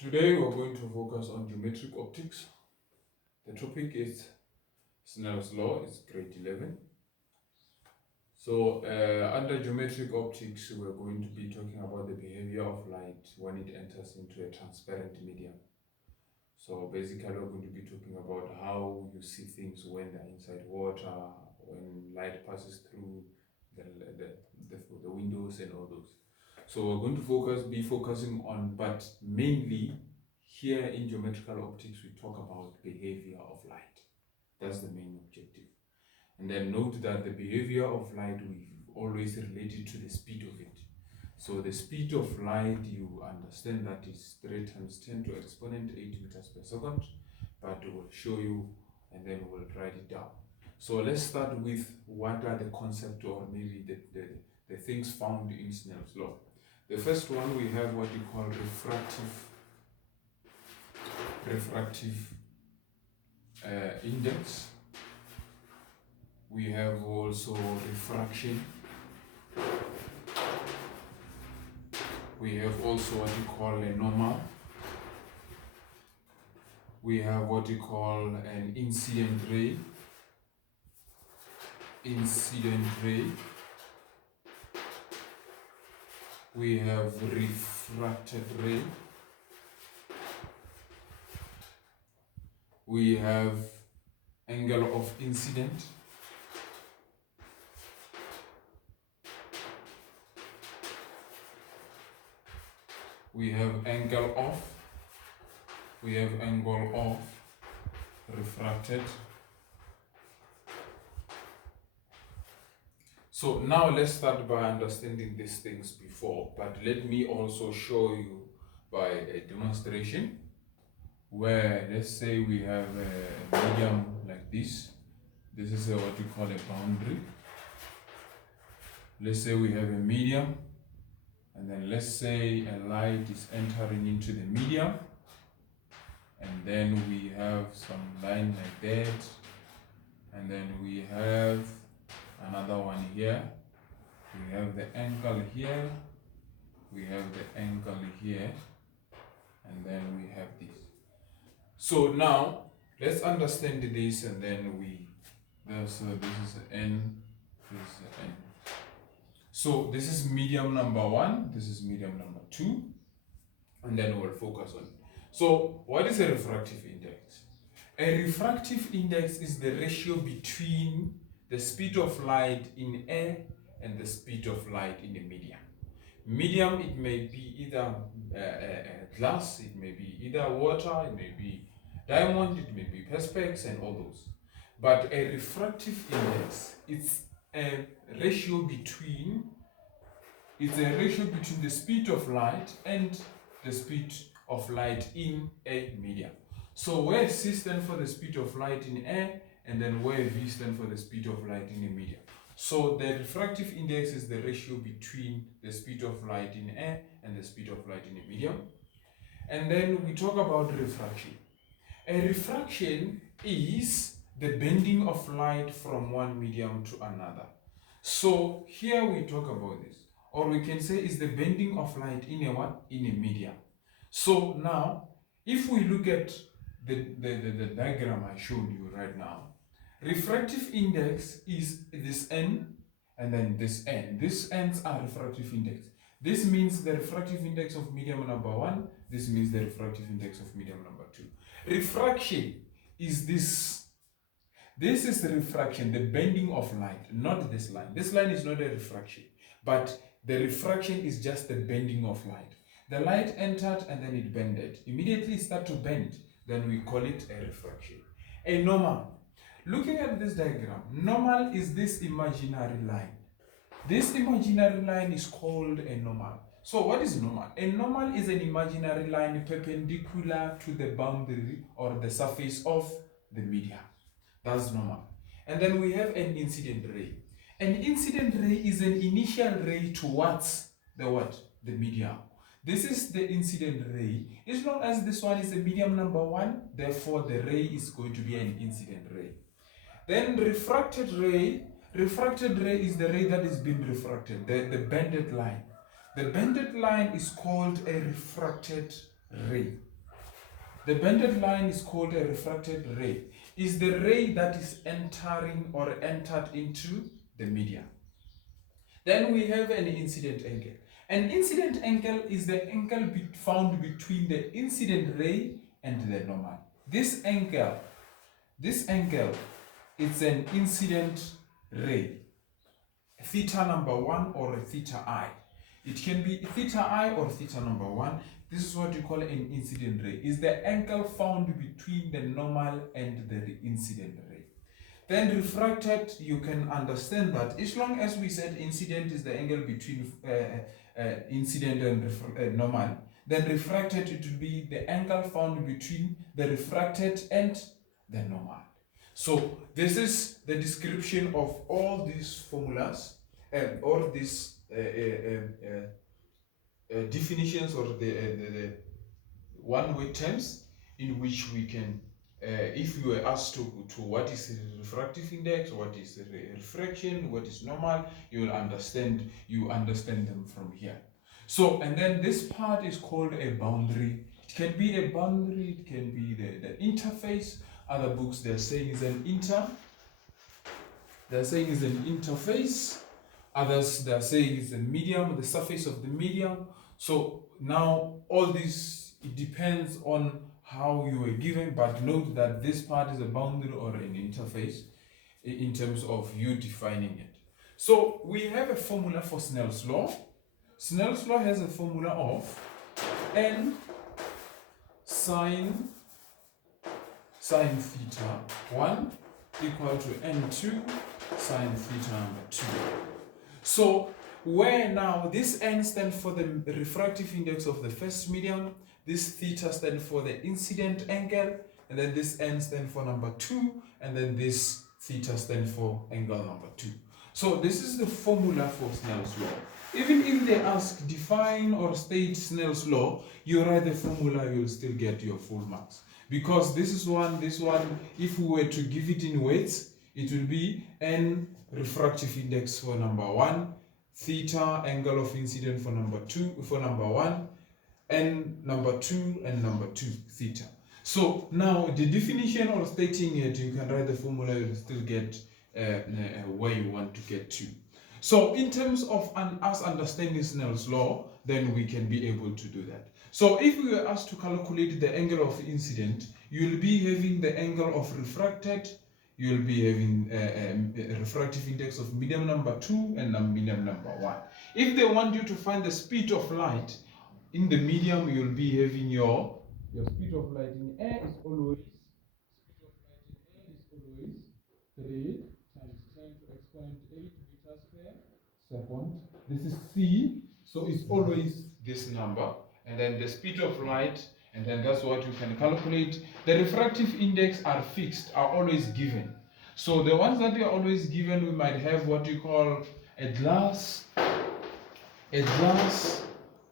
Today we are going to focus on geometric optics. The topic is Snell's law, it's grade 11. So under geometric optics, we're going to be talking about the behavior of light when it enters into a transparent medium. So basically we're going to be talking about how you see things when they're inside water, when light passes through the windows and all those. So we're going to be focusing on, but mainly here in geometrical optics, we talk about behavior of light. That's the main objective. And then note that the behavior of light we always related to the speed of it. So the speed of light, you understand that is 3 times 10 to exponent 8 meters per second, but we'll show you and then we'll write it down. So let's start with what are the concepts or maybe the things found in Snell's law. The first one, we have what you call refractive index. We have also refraction. We have also what you call a normal. We have what you call an incident ray. We have refracted ray. We have angle of incident. We have angle of refracted. So now let's start by understanding these things before, but let me also show you by a demonstration where, let's say we have a medium like this. This is what we call a boundary. Let's say we have a medium, and then let's say a light is entering into the medium, and then we have some line like that, and then we have another one here. We have the angle here, we have the angle here, and then we have this. So now let's understand this, and then this is N, this is N. So this is medium number 1, this is medium number 2, and then we'll focus on it. So what is a refractive index? A refractive index is the ratio between the speed of light in air and the speed of light in a medium. Medium, it may be either glass, it may be either water, it may be diamond, it may be perspex and all those. But a refractive index, it's a ratio between the speed of light and the speed of light in a medium. So where C stands for the speed of light in air, and then where V stands for the speed of light in a medium. So the refractive index is the ratio between the speed of light in air and the speed of light in a medium. And then we talk about refraction. A refraction is the bending of light from one medium to another. So here we talk about this, or we can say is the bending of light in a what? In a medium. So now, if we look at the diagram I showed you right now, refractive index is this N and then this N. These N's are refractive index. This means the refractive index of medium number 1. This means the refractive index of medium number 2. Refraction is this. This is the refraction, the bending of light, not this line. This line is not a refraction, but the refraction is just the bending of light. The light entered and then it bended. Immediately it started to bend, then we call it a refraction. A normal. Looking at this diagram, normal is this imaginary line. This imaginary line is called a normal. So what is normal? A normal is an imaginary line perpendicular to the boundary or the surface of the medium. That's normal. And then we have an incident ray. An incident ray is an initial ray towards the what? The medium. This is the incident ray. As long as this one is a medium number 1, therefore the ray is going to be an incident ray. Then refracted ray. Refracted ray is the ray that is being refracted, the bended line. The bended line is called a refracted ray. The banded line is called a refracted ray. Is the ray that is entering or entered into the medium. Then we have an incident angle. An incident angle is the angle found between the incident ray and the normal. This angle, is an incident ray. Theta number 1 or theta I. It can be theta I or theta number 1. This is what you call an incident ray. Is the angle found between the normal and the incident ray. Then refracted, you can understand that as long as we said incident is the angle between incident and normal, then refracted it will be the angle found between the refracted and the normal. So this is the description of all these formulas and all these definitions or the one-word terms in which we can, if you were asked to what is the refractive index, what is the refraction, what is normal, you will understand. You understand them from here. So, and then this part is called a boundary. It can be a boundary. It can be the interface. Other books they're saying is an They're saying is an interface. Others they're saying is a medium, the surface of the medium. So now all this, it depends on how you were given, but note that this part is a boundary or an interface in terms of you defining it. So we have a formula for Snell's law. Snell's law has a formula of n sine theta 1 equal to n2 sine theta number 2. So where now this n stands for the refractive index of the first medium, this theta stands for the incident angle, and then this n stands for number 2, and then this theta stands for angle number 2. So this is the formula for Snell's law. Even if they ask define or state Snell's law, you write the formula, you'll still get your full marks. Because this one, if we were to give it in weights, it will be n refractive index for number 1, theta angle of incident for number 1, and number 2 and number 2 theta. So now the definition or stating it, you can write the formula, you'll still get where you want to get to. So in terms of us understanding Snell's law, then we can be able to do that. So if we were asked to calculate the angle of incident, you'll be having the angle of refracted, you'll be having a refractive index of medium number 2 and medium number 1. If they want you to find the speed of light in the medium, you'll be having your speed of light in air is always 3 times 10 to exponent 8 meters per second. This is c, so it's always this number, and then the speed of light, and then that's what you can calculate. The refractive index are fixed, are always given. So the ones that are always given, we might have what you call a glass,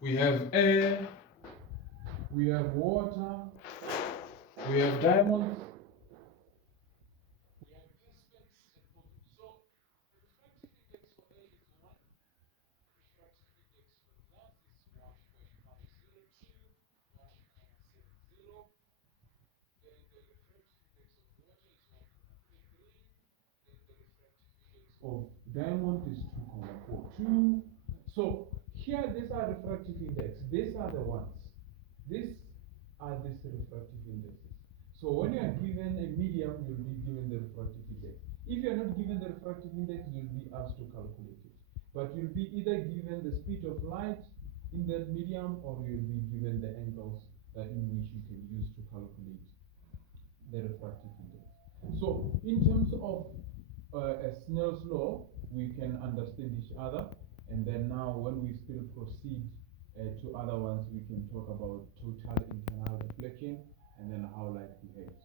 we have air, we have water, we have diamonds. Of diamond is 2.42. So here these are refractive index. These are the ones. These are these refractive indexes. So when you are given a medium, you'll be given the refractive index. If you are not given the refractive index, you'll be asked to calculate it. But you'll be either given the speed of light in that medium, or you'll be given the angles that in which you can use to calculate the refractive index. So in terms of Snell's law, we can understand each other, and then now when we still proceed to other ones, we can talk about total internal reflection and then how light behaves.